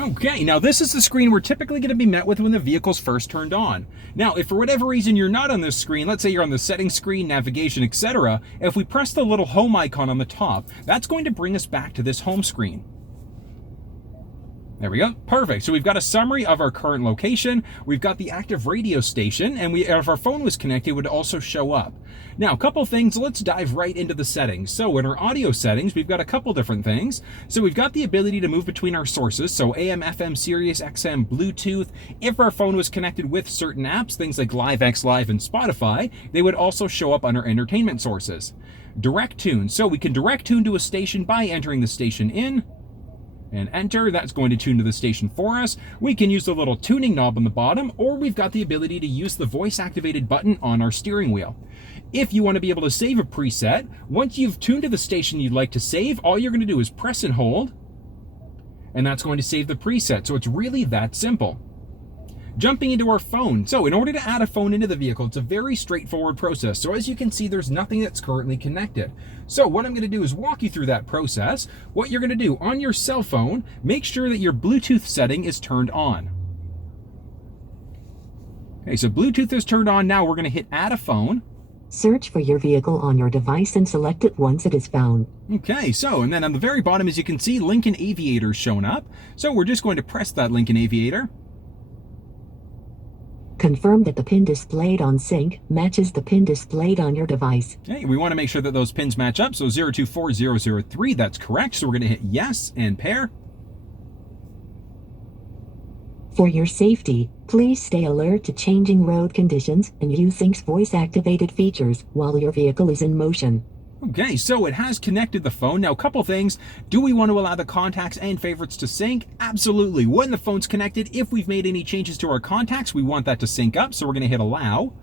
Okay, now this is the screen we're typically going to be met with when the vehicle's first turned on. Now, if for whatever reason you're not on this screen, let's say you're on the settings screen, navigation, etc., if we press the little home icon on the top, that's going to bring us back to this home screen. There we go. Perfect. So we've got a summary of our current location. We've got the active radio station, and if our phone was connected, it would also show up. Now, a couple things. Let's dive right into the settings. So in our audio settings, we've got a couple different things. So we've got the ability to move between our sources. So AM, FM, Sirius, XM, Bluetooth. If our phone was connected with certain apps, things like LiveX Live and Spotify, they would also show up under entertainment sources. Direct tune. So we can direct tune to a station by entering the station in and enter. That's going to tune to the station for us. We can use the little tuning knob on the bottom, or we've got the ability to use the voice activated button on our steering wheel. If you want to be able to save a preset, once you've tuned to the station you'd like to save, all you're going to do is press and hold, and that's going to save the preset. So it's really that simple. Jumping into our phone. So in order to add a phone into the vehicle, it's a very straightforward process. So as you can see, there's nothing that's currently connected. So what I'm going to do is walk you through that process. What you're going to do on your cell phone, make sure that your Bluetooth setting is turned on. Okay, so Bluetooth is turned on. Now we're going to hit add a phone. Search for your vehicle on your device and select it once it is found. Okay, so, and then on the very bottom, as you can see, Lincoln Aviator is shown up. So we're just going to press that Lincoln Aviator. Confirm that the pin displayed on Sync matches the pin displayed on your device. Okay, we want to make sure that those pins match up. So 024003, that's correct. So we're going to hit yes and pair. For your safety, please stay alert to changing road conditions and use Sync's voice-activated features while your vehicle is in motion. Okay, so it has connected the phone. Now, a couple things. Do we want to allow the contacts and favorites to sync? Absolutely. When the phone's connected, if we've made any changes to our contacts, we want that to sync up, so we're going to hit allow.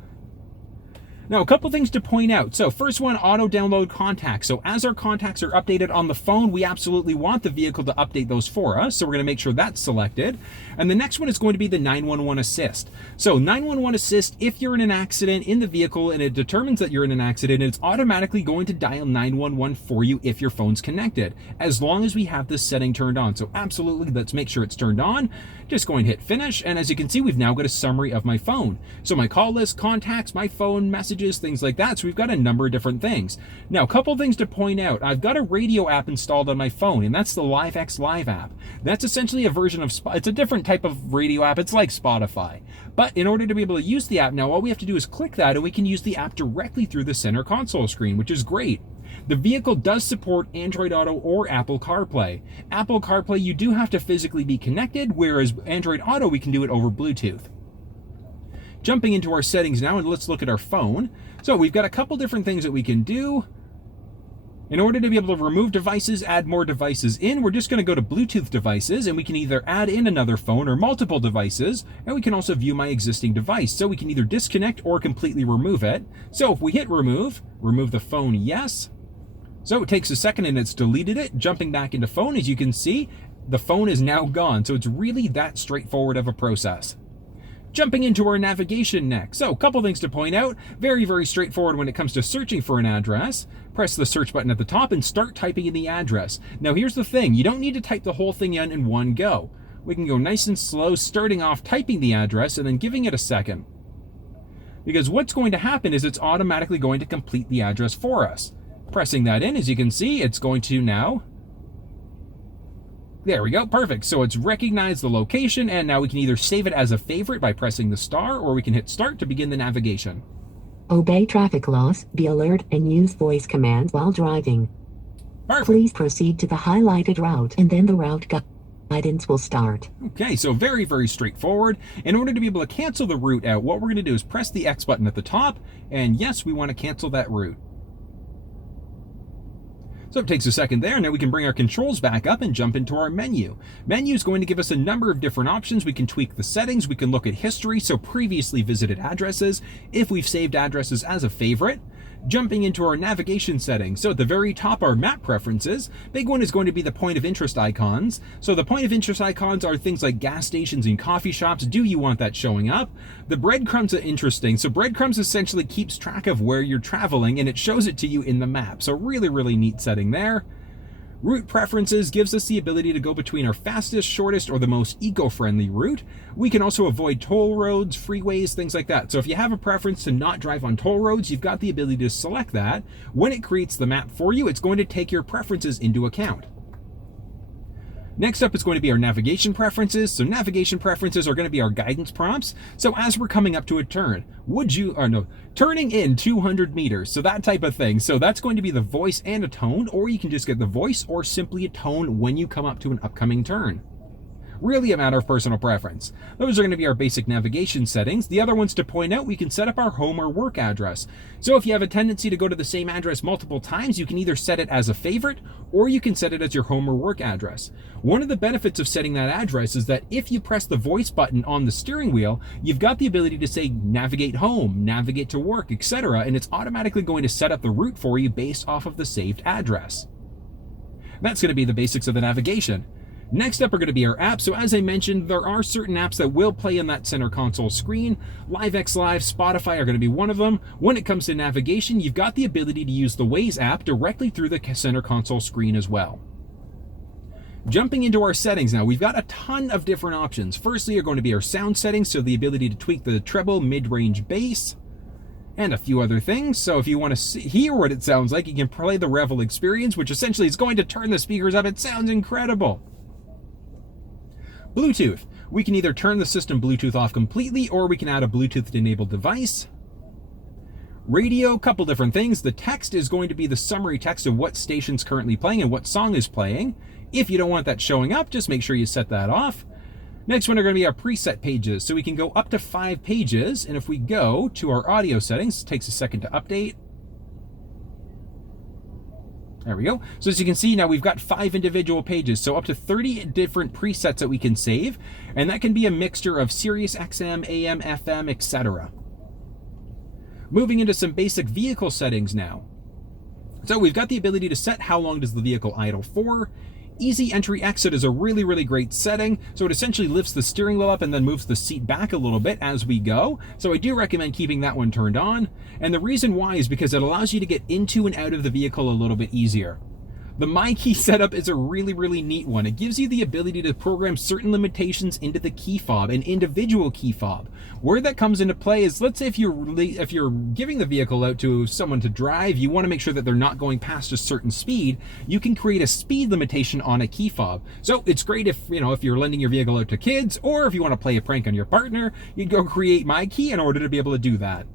Now, a couple things to point out. So first one, auto download contacts. So as our contacts are updated on the phone, we absolutely want the vehicle to update those for us. So we're going to make sure that's selected. And the next one is going to be the 911 assist. So 911 assist, if you're in an accident in the vehicle and it determines that you're in an accident, it's automatically going to dial 911 for you if your phone's connected, as long as we have this setting turned on. So absolutely, let's make sure it's turned on. Just go and hit finish. And as you can see, we've now got a summary of my phone. So my call list, contacts, my phone, messages, things like that. So we've got a number of different things. Now, a couple things to point out. I've got a radio app installed on my phone, and that's the LiveX Live app. That's essentially a version of, it's a different type of radio app. It's like Spotify. But in order to be able to use the app now, all we have to do is click that, and we can use the app directly through the center console screen, which is great. The vehicle does support Android Auto or Apple CarPlay. Apple CarPlay, you do have to physically be connected, whereas Android Auto, we can do it over Bluetooth. Jumping into our settings now, and let's look at our phone. So we've got a couple different things that we can do. In order to be able to remove devices, add more devices in, we're just going to go to Bluetooth devices, and we can either add in another phone or multiple devices, and we can also view my existing device. So we can either disconnect or completely remove it. So if we hit remove the phone, yes. So it takes a second and it's deleted it. Jumping back into phone, as you can see, the phone is now gone. So it's really that straightforward of a process. Jumping into our navigation next. So a couple things to point out. Very, very straightforward when it comes to searching for an address. Press the search button at the top and start typing in the address. Now here's the thing. You don't need to type the whole thing in one go. We can go nice and slow, starting off typing the address and then giving it a second. Because what's going to happen is it's automatically going to complete the address for us. Pressing that in, as you can see, it's going to now. There we go, perfect. So it's recognized the location, and now we can either save it as a favorite by pressing the star, or we can hit start to begin the navigation. Obey traffic laws, be alert, and use voice commands while driving. Perfect. Please proceed to the highlighted route, and then the route guidance will start. Okay, so very, very straightforward. In order to be able to cancel the route out, what we're going to do is press the X button at the top, and yes, we want to cancel that route. So it takes a second there. Now we can bring our controls back up and jump into our menu. Menu is going to give us a number of different options. We can tweak the settings. We can look at history, so previously visited addresses, if we've saved addresses as a favorite. Jumping into our navigation settings. So at the very top are map preferences. Big one is going to be the point of interest icons. So the point of interest icons are things like gas stations and coffee shops. Do you want that showing up? The breadcrumbs are interesting. So breadcrumbs essentially keeps track of where you're traveling and it shows it to you in the map. So really, really neat setting there. Route preferences gives us the ability to go between our fastest, shortest, or the most eco-friendly route. We can also avoid toll roads, freeways, things like that. So if you have a preference to not drive on toll roads, you've got the ability to select that. When it creates the map for you, it's going to take your preferences into account. Next up is going to be our navigation preferences. So navigation preferences are going to be our guidance prompts. So as we're coming up to a turn, turning in 200 meters. So that type of thing. So that's going to be the voice and a tone, or you can just get the voice or simply a tone when you come up to an upcoming turn. Really a matter of personal preference. Those are going to be our basic navigation settings. The other ones to point out, we can set up our home or work address. So if you have a tendency to go to the same address multiple times, you can either set it as a favorite or you can set it as your home or work address. One of the benefits of setting that address is that if you press the voice button on the steering wheel, you've got the ability to say navigate home, navigate to work, etc., and it's automatically going to set up the route for you based off of the saved address. That's going to be the basics of the navigation. Next up are going to be our apps. So as I mentioned, there are certain apps that will play in that center console screen. LiveX Live, Spotify are going to be one of them. When it comes to navigation, you've got the ability to use the Waze app directly through the center console screen as well. Jumping into our settings now, we've got a ton of different options. Firstly are going to be our sound settings, so the ability to tweak the treble, mid-range, bass, and a few other things. So if you want to hear what it sounds like, you can play the Revel experience, which essentially is going to turn the speakers up. It sounds incredible. Bluetooth. We can either turn the system Bluetooth off completely, or we can add a Bluetooth-enabled device. Radio, couple different things. The text is going to be the summary text of what station's currently playing and what song is playing. If you don't want that showing up, just make sure you set that off. Next one are going to be our preset pages. So we can go up to 5 pages, and if we go to our audio settings, it takes a second to update. There we go. So as you can see now, we've got 5 individual pages, so up to 30 different presets that we can save, and that can be a mixture of Sirius XM, AM, FM, etc. Moving into some basic vehicle settings now. So we've got the ability to set how long does the vehicle idle for. Easy entry exit is a really, really great setting. So it essentially lifts the steering wheel up and then moves the seat back a little bit as we go. So I do recommend keeping that one turned on. And the reason why is because it allows you to get into and out of the vehicle a little bit easier. The My Key setup is a really, really neat one. It gives you the ability to program certain limitations into the key fob, an individual key fob. Where that comes into play is, let's say if you're giving the vehicle out to someone to drive, you want to make sure that they're not going past a certain speed, you can create a speed limitation on a key fob. So it's great if you're lending your vehicle out to kids, or if you want to play a prank on your partner, you'd go create My Key in order to be able to do that.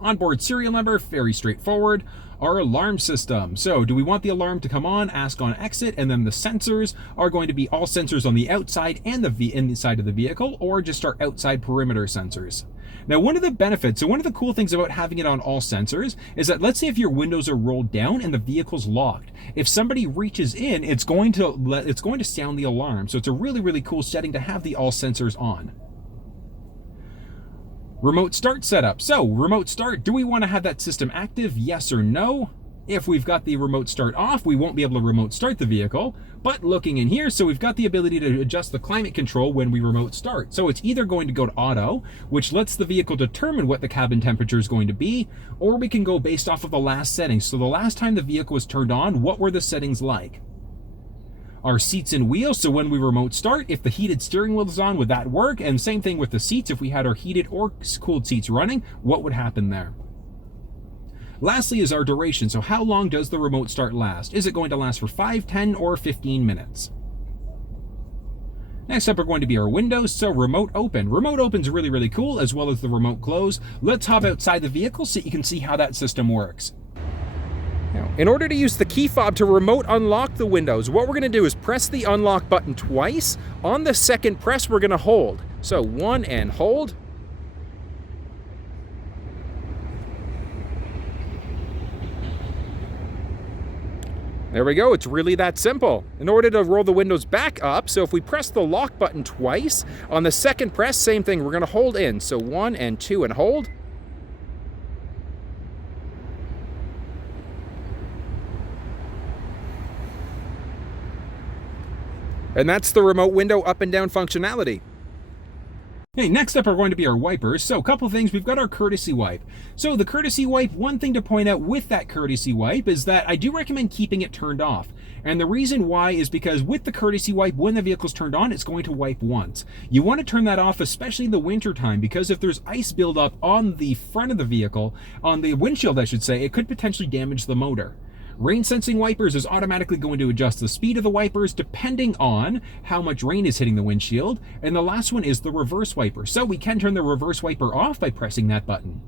Onboard serial number, very straightforward. Our alarm system. So do we want the alarm to come on, ask on exit, and then the sensors are going to be all sensors on the outside and the inside of the vehicle, or just our outside perimeter sensors. Now, one of the benefits, so one of the cool things about having it on all sensors is that, let's say if your windows are rolled down and the vehicle's locked, if somebody reaches in, it's going to sound the alarm. So it's a really, really cool setting to have the all sensors on. Remote start setup. So remote start, do we want to have that system active? Yes or no? If we've got the remote start off, we won't be able to remote start the vehicle. But looking in here, so we've got the ability to adjust the climate control when we remote start. So it's either going to go to auto, which lets the vehicle determine what the cabin temperature is going to be, or we can go based off of the last settings. So the last time the vehicle was turned on, what were the settings like? Our seats and wheels, so when we remote start, if the heated steering wheel is on, would that work? And same thing with the seats, if we had our heated or cooled seats running, what would happen there? Lastly is our duration, so how long does the remote start last? Is it going to last for 5, 10, or 15 minutes? Next up are going to be our windows, so remote open. Remote open's really, really cool, as well as the remote close. Let's hop outside the vehicle so you can see how that system works. Now, in order to use the key fob to remote unlock the windows, what we're going to do is press the unlock button twice. On the second press, we're going to hold. So 1 and hold. There we go, it's really that simple. In order to roll the windows back up, so if we press the lock button twice, on the second press, same thing, we're going to hold in. So 1 and 2 and hold. And that's the remote window up and down functionality. Okay, next up are going to be our wipers. So a couple things, we've got our courtesy wipe. So the courtesy wipe, one thing to point out with that courtesy wipe is that I do recommend keeping it turned off. And the reason why is because with the courtesy wipe, when the vehicle's turned on, it's going to wipe once. You want to turn that off, especially in the winter time, because if there's ice buildup on the front of the vehicle, on the windshield I should say, it could potentially damage the motor. Rain sensing wipers is automatically going to adjust the speed of the wipers depending on how much rain is hitting the windshield. And the last one is the reverse wiper. So we can turn the reverse wiper off by pressing that button.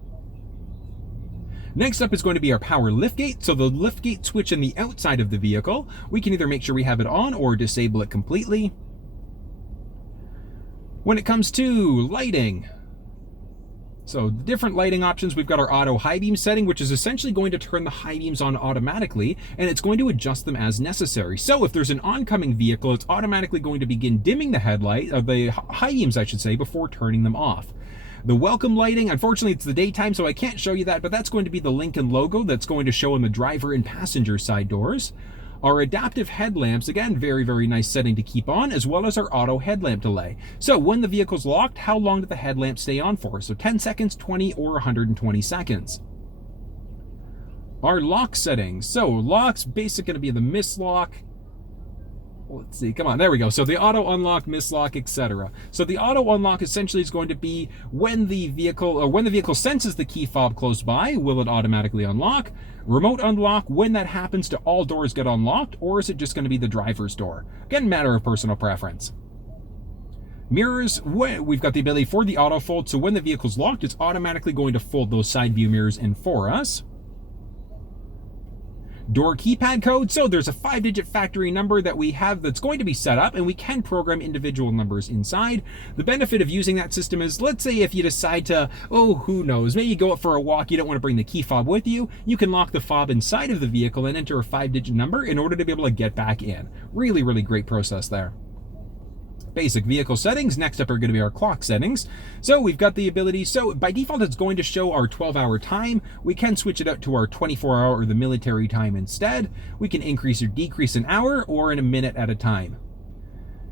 Next up is going to be our power liftgate. So the liftgate switch in the outside of the vehicle, we can either make sure we have it on or disable it completely. When it comes to lighting, so the different lighting options, we've got our auto high beam setting, which is essentially going to turn the high beams on automatically, and it's going to adjust them as necessary. So if there's an oncoming vehicle, it's automatically going to begin dimming the headlight, or the high beams I should say, before turning them off. The welcome lighting, unfortunately it's the daytime, so I can't show you that, but that's going to be the Lincoln logo that's going to show in the driver and passenger side doors. Our adaptive headlamps, again, very, very nice setting to keep on, as well as our auto headlamp delay. So when the vehicle's locked, how long did the headlamp stay on for? So 10 seconds, 20, or 120 seconds. Our lock settings. So locks, basic going to be the mislock. Let's see, come on, there we go. So the auto unlock, mislock, etc. So the auto unlock essentially is going to be when the vehicle senses the key fob close by, will it automatically unlock? Remote unlock, when that happens, do all doors get unlocked, or is it just going to be the driver's door? Again, matter of personal preference. Mirrors, we've got the ability for the auto fold, so when the vehicle's locked, it's automatically going to fold those side view mirrors in for us. Door keypad code, so there's a 5-digit factory number that we have that's going to be set up, and we can program individual numbers inside. The benefit of using that system is, let's say if you decide to, who knows, maybe you go out for a walk, you don't want to bring the key fob with you, you can lock the fob inside of the vehicle and enter a 5-digit number in order to be able to get back in. Really, really great process there. Basic vehicle settings. Next up are going to be our clock settings. So we've got the ability, so by default it's going to show our 12-hour time. We can switch it out to our 24-hour or the military time instead. We can increase or decrease an hour or in a minute at a time.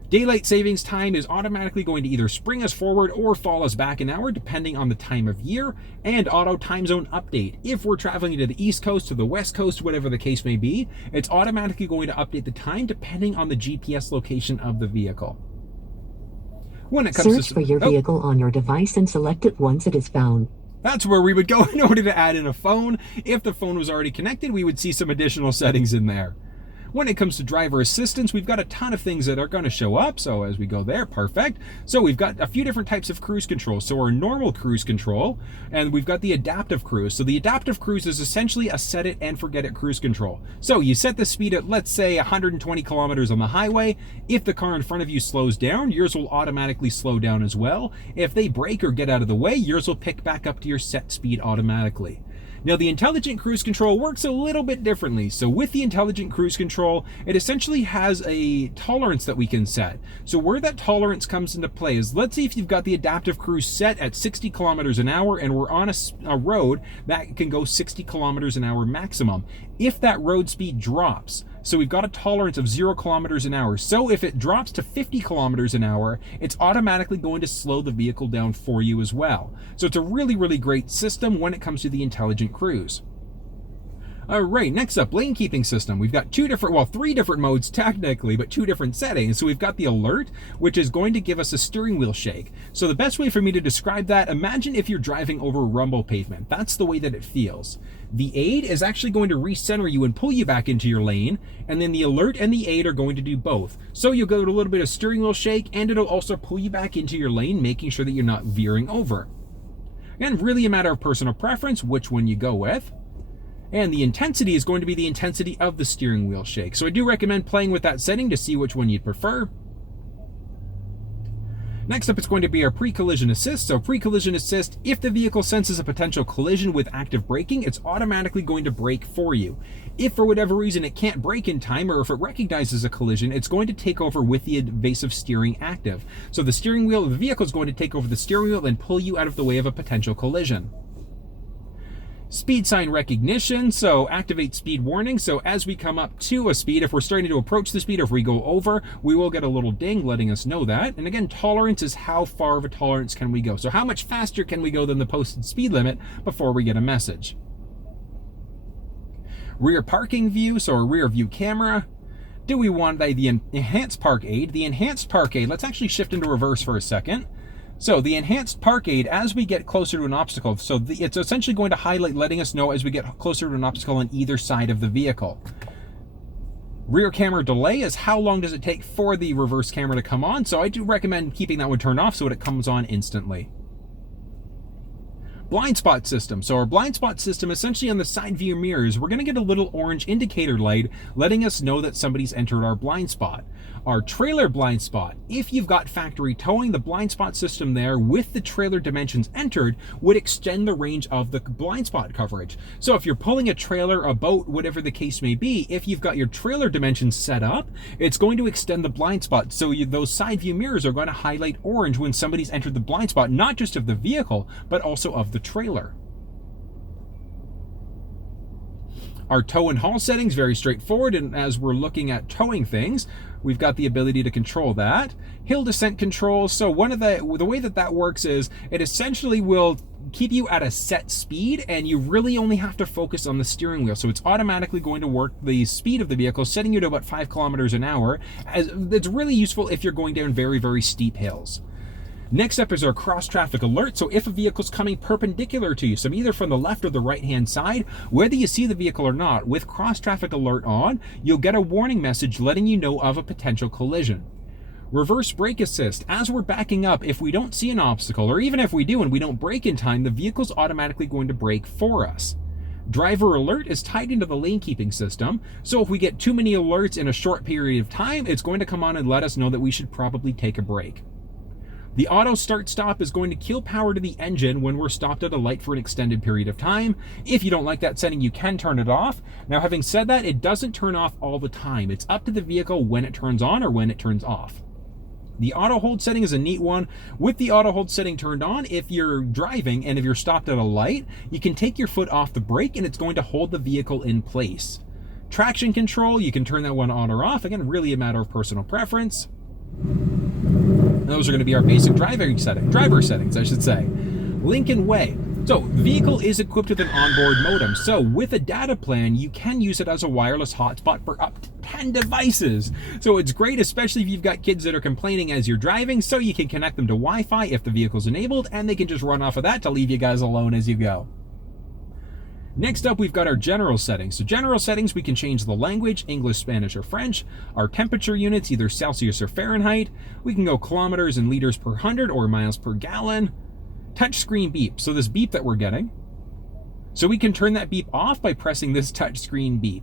Daylight savings time is automatically going to either spring us forward or fall us back an hour depending on the time of year. And auto time zone update. If we're traveling to the East Coast, to the West Coast, whatever the case may be, it's automatically going to update the time depending on the GPS location of the vehicle. When it comes Search for your vehicle on your device and select it once it is found. That's where we would go in order to add in a phone. If the phone was already connected, we would see some additional settings in there. When it comes to driver assistance, we've got a ton of things that are going to show up. So as we go there, perfect. So we've got a few different types of cruise control. So our normal cruise control, and we've got the adaptive cruise. So the adaptive cruise is essentially a set it and forget it cruise control. So you set the speed at, let's say, 120 kilometers on the highway. If the car in front of you slows down, yours will automatically slow down as well. If they brake or get out of the way, yours will pick back up to your set speed automatically. Now, the intelligent cruise control works a little bit differently. So with the intelligent cruise control, it essentially has a tolerance that we can set. So where that tolerance comes into play is, let's say if you've got the adaptive cruise set at 60 kilometers an hour and we're on a road that can go 60 kilometers an hour maximum. If that road speed drops, so we've got a tolerance of 0 kilometers an hour. So if it drops to 50 kilometers an hour, it's automatically going to slow the vehicle down for you as well. So it's a really, really great system when it comes to the intelligent cruise. All right, next up, lane keeping system. We've got three different modes technically, but 2 different settings. So we've got the alert, which is going to give us a steering wheel shake. So the best way for me to describe that, imagine if you're driving over rumble pavement. That's the way that it feels. The aid is actually going to recenter you and pull you back into your lane, and then the alert and the aid are going to do both. So you'll go to a little bit of steering wheel shake, and it'll also pull you back into your lane, making sure that you're not veering over. Again, really a matter of personal preference, which one you go with. And the intensity is going to be the intensity of the steering wheel shake. So I do recommend playing with that setting to see which one you'd prefer. Next up, it's going to be our pre-collision assist. So pre-collision assist, if the vehicle senses a potential collision with active braking, it's automatically going to brake for you. If for whatever reason it can't brake in time, or if it recognizes a collision, it's going to take over with the evasive steering active. So the steering wheel of the vehicle is going to take over the steering wheel and pull you out of the way of a potential collision. Speed sign recognition, so activate speed warning. So as we come up to a speed, if we're starting to approach the speed, if we go over, we will get a little ding letting us know that. And again, tolerance is how far of a tolerance can we go. So how much faster can we go than the posted speed limit before we get a message. Rear parking view, so a rear view camera. Do we want the enhanced park aid? The enhanced park aid, let's actually shift into reverse for a second. So the enhanced park aid, as we get closer to an obstacle, so it's essentially going to highlight, letting us know as we get closer to an obstacle on either side of the vehicle. Rear camera delay is how long does it take for the reverse camera to come on. So I do recommend keeping that one turned off so that it comes on instantly. Blind spot system. So our blind spot system, essentially on the side view mirrors, we're going to get a little orange indicator light letting us know that somebody's entered our blind spot. Our trailer blind spot, if you've got factory towing, the blind spot system there with the trailer dimensions entered would extend the range of the blind spot coverage. So if you're pulling a trailer, a boat, whatever the case may be, if you've got your trailer dimensions set up, it's going to extend the blind spot. So those side view mirrors are going to highlight orange when somebody's entered the blind spot, not just of the vehicle, but also of the trailer. Our tow and haul settings, very straightforward, and as we're looking at towing things, we've got the ability to control that. Hill descent control, so the way that works is it essentially will keep you at a set speed, and you really only have to focus on the steering wheel. So it's automatically going to work the speed of the vehicle, setting you to about 5 kilometers an hour. It's really useful if you're going down very, very steep hills. Next up is our cross-traffic alert. So if a vehicle's coming perpendicular to you, so either from the left or the right-hand side, whether you see the vehicle or not, with cross-traffic alert on, you'll get a warning message letting you know of a potential collision. Reverse brake assist. As we're backing up, if we don't see an obstacle, or even if we do and we don't brake in time, the vehicle's automatically going to brake for us. Driver alert is tied into the lane keeping system, so if we get too many alerts in a short period of time, it's going to come on and let us know that we should probably take a break. The auto start stop is going to kill power to the engine when we're stopped at a light for an extended period of time. If you don't like that setting, you can turn it off. Now, having said that, it doesn't turn off all the time. It's up to the vehicle when it turns on or when it turns off. The auto hold setting is a neat one. With the auto hold setting turned on, if you're driving and if you're stopped at a light, you can take your foot off the brake and it's going to hold the vehicle in place. Traction control, you can turn that one on or off. Again, really a matter of personal preference. Those are going to be our basic driver settings, I should say. Lincoln Way. So, the vehicle is equipped with an onboard modem. So, with a data plan, you can use it as a wireless hotspot for up to 10 devices. So, it's great, especially if you've got kids that are complaining as you're driving, so you can connect them to Wi-Fi if the vehicle's enabled, and they can just run off of that to leave you guys alone as you go. Next up, we've got our general settings. So general settings, we can change the language, English, Spanish, or French. Our temperature units, either Celsius or Fahrenheit. We can go kilometers and liters per 100 or miles per gallon. Touchscreen beep, so this beep that we're getting. So we can turn that beep off by pressing this touchscreen beep.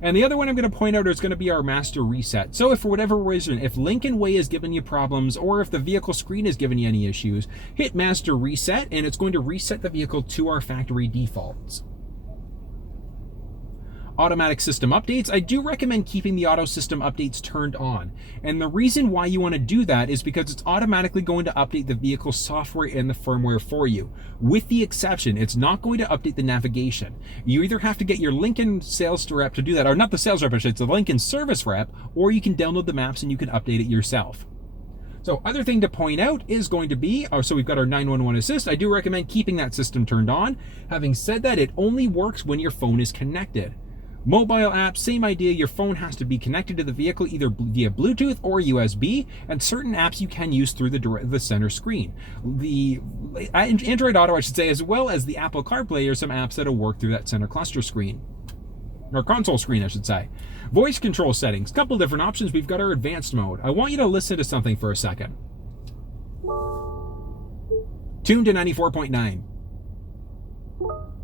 And the other one I'm going to point out is going to be our master reset. So if for whatever reason, if Lincoln Way is giving you problems or if the vehicle screen is giving you any issues, hit master reset and it's going to reset the vehicle to our factory defaults. Automatic system updates. I do recommend keeping the auto system updates turned on. And the reason why you want to do that is because it's automatically going to update the vehicle software and the firmware for you. With the exception, it's not going to update the navigation. You either have to get your Lincoln sales rep to do that, or not the sales rep, it's the Lincoln service rep, or you can download the maps and you can update it yourself. So other thing to point out is going to be, so we've got our 911 assist. I do recommend keeping that system turned on. Having said that, it only works when your phone is connected. Mobile apps, same idea. Your phone has to be connected to the vehicle either via Bluetooth or USB, and certain apps you can use through the center screen. The Android Auto, I should say, as well as the Apple CarPlay are some apps that'll work through that center cluster screen. Or console screen, I should say. Voice control settings, couple different options. We've got our advanced mode. I want you to listen to something for a second. Tune to 94.9.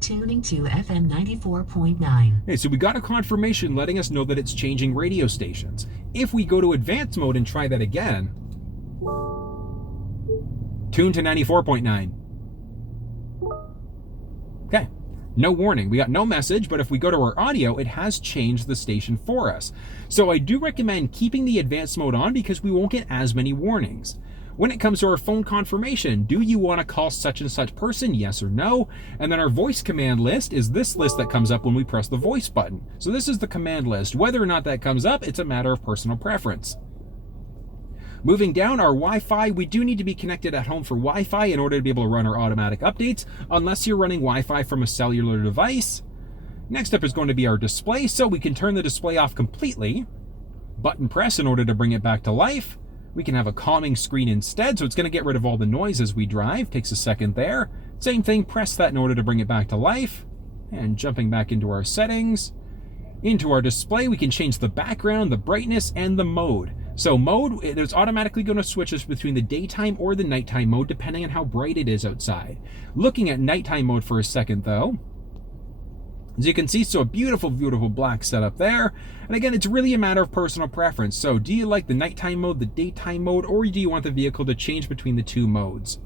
Tuning to FM 94.9. Okay, so we got a confirmation letting us know that it's changing radio stations. If we go to advanced mode and try that again, tune to 94.9. Okay, no warning. We got no message, but if we go to our audio, it has changed the station for us. So I do recommend keeping the advanced mode on because we won't get as many warnings. When it comes to our phone confirmation, do you want to call such and such person, yes or no? And then our voice command list is this list that comes up when we press the voice button. So this is the command list. Whether or not that comes up, it's a matter of personal preference. Moving down, our Wi-Fi, we do need to be connected at home for Wi-Fi in order to be able to run our automatic updates, unless you're running Wi-Fi from a cellular device. Next up is going to be our display, so we can turn the display off completely. Button press in order to bring it back to life. We can have a calming screen instead, so it's going to get rid of all the noise as we drive. Takes a second there. Same thing, press that in order to bring it back to life. And jumping back into our settings. Into our display, we can change the background, the brightness, and the mode. So mode, it is automatically going to switch us between the daytime or the nighttime mode, depending on how bright it is outside. Looking at nighttime mode for a second, though. As you can see, so a beautiful, beautiful black setup there. And again, it's really a matter of personal preference. So do you like the nighttime mode, the daytime mode, or do you want the vehicle to change between the two modes?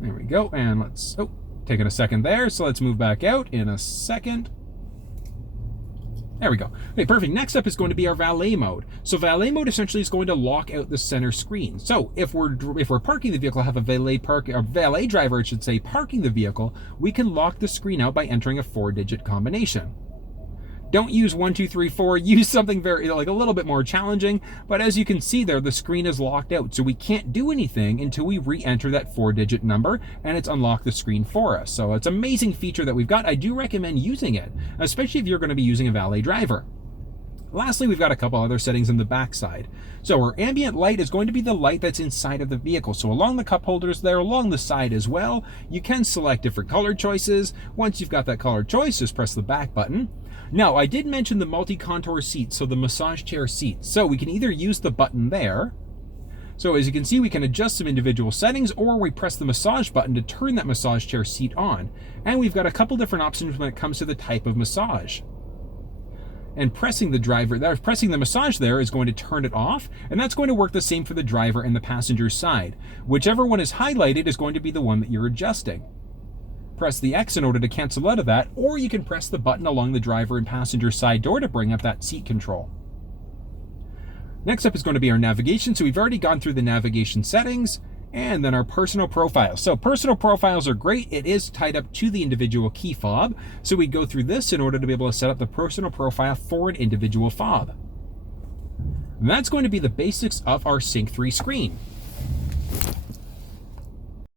There we go. And let's, taking a second there. So let's move back out in a second. There we go. Okay, perfect. Next up is going to be our valet mode. So valet mode essentially is going to lock out the center screen. So if we're parking the vehicle, have a valet driver, I should say, parking the vehicle, we can lock the screen out by entering a 4-digit combination. Don't use 1, 2, 3, 4. Use something very, like a little bit more challenging. But as you can see there, the screen is locked out. So we can't do anything until we re-enter that 4-digit number and it's unlocked the screen for us. So it's an amazing feature that we've got. I do recommend using it, especially if you're going to be using a valet driver. Lastly, we've got a couple other settings in the back side. So our ambient light is going to be the light that's inside of the vehicle. So along the cup holders there, along the side as well, you can select different color choices. Once you've got that color choice, just press the back button. Now, I did mention the multi-contour seat, so the massage chair seat. So we can either use the button there. So as you can see, we can adjust some individual settings, or we press the massage button to turn that massage chair seat on. And we've got a couple different options when it comes to the type of massage. And pressing the massage there is going to turn it off, and that's going to work the same for the driver and the passenger side. Whichever one is highlighted is going to be the one that you're adjusting. Press the X in order to cancel out of that, or you can press the button along the driver and passenger side door to bring up that seat control. Next up is going to be our navigation. So we've already gone through the navigation settings, and then our personal profiles. So personal profiles are great. It is tied up to the individual key fob. So we go through this in order to be able to set up the personal profile for an individual fob. And that's going to be the basics of our Sync3 screen.